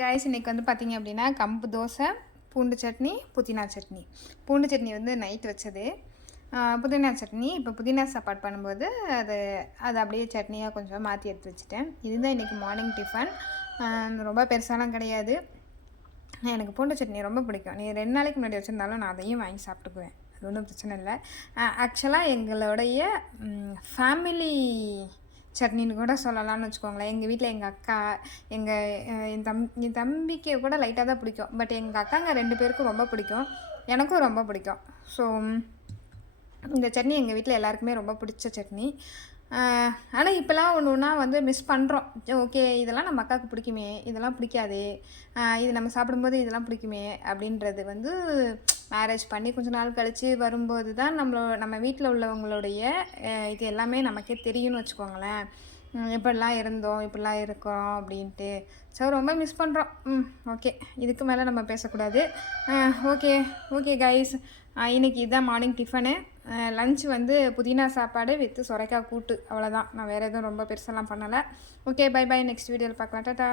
Guys இன்றைக்கி வந்து பார்த்திங்க அப்படின்னா கம்பு தோசை, பூண்டு சட்னி, புதினா சட்னி. பூண்டு சட்னி வந்து நைட் வச்சது. புதினா சட்னி இப்போ புதினா சாப்பாடு பண்ணும்போது அது அது அப்படியே சட்னியாக கொஞ்சம் மாற்றி எடுத்து வச்சுட்டேன். இதுதான் இன்றைக்கி மார்னிங் டிஃபன். ரொம்ப பெருசாலாம் கிடையாது. எனக்கு பூண்டு சட்னி ரொம்ப பிடிக்கும். நீ 2 நாளைக்கு முன்னாடி வச்சுருந்தாலும் நான் அதையும் வாங்கி சாப்பிட்டுக்குவேன். அது ஒன்றும் பிரச்சனை இல்லை. ஆக்சுவலாக எங்களுடைய ஃபேமிலி சட்னின்னு கூட சொல்லலாம்னு வச்சுக்கோங்களேன். எங்கள் வீட்டில் எங்கள் அக்கா, என் தம்பிக்கு கூட லைட்டாக தான் பிடிக்கும். பட் எங்கள் அக்காங்க 2 பேருக்கும் ரொம்ப பிடிக்கும். எனக்கும் ரொம்ப பிடிக்கும். ஸோ இந்த சட்னி எங்கள் வீட்டில் எல்லாருக்குமே ரொம்ப பிடிச்ச சட்னி. ஆனால் இப்போலாம் ஒன்று ஒன்றா வந்து மிஸ் பண்ணுறோம். ஓகே, இதெல்லாம் நம்ம அக்காவுக்கு பிடிக்குமே, இதெல்லாம் பிடிக்காதே, இது நம்ம சாப்பிடும்போது இதெல்லாம் பிடிக்குமே அப்படின்றது வந்து மேரேஜ் பண்ணி கொஞ்சம் நாள் கழித்து வரும்போது தான் நம்ம வீட்டில் உள்ளவங்களுடைய இது எல்லாமே நமக்கே தெரியும்னு வச்சுக்கோங்களேன். இப்படிலாம் இருந்தோம், இப்படிலாம் இருக்கோம் அப்படின்ட்டு. ஸோ ரொம்ப மிஸ் பண்ணுறோம். ஓகே, இதுக்கு மேலே நம்ம பேசக்கூடாது. ஓகே ஓகே கைஸ், இன்றைக்கி இதுதான் மார்னிங் டிஃபனு. லன்ச் வந்து புதினா சாப்பாடு வித் சொரைக்காய் கூட்டு, அவ்வளோதான். நான் வேறு எதுவும் ரொம்ப பெருசெல்லாம் பண்ணலை. Okay, by by. நெக்ஸ்ட் வீடியோவில் பார்க்கலாம். டாடா.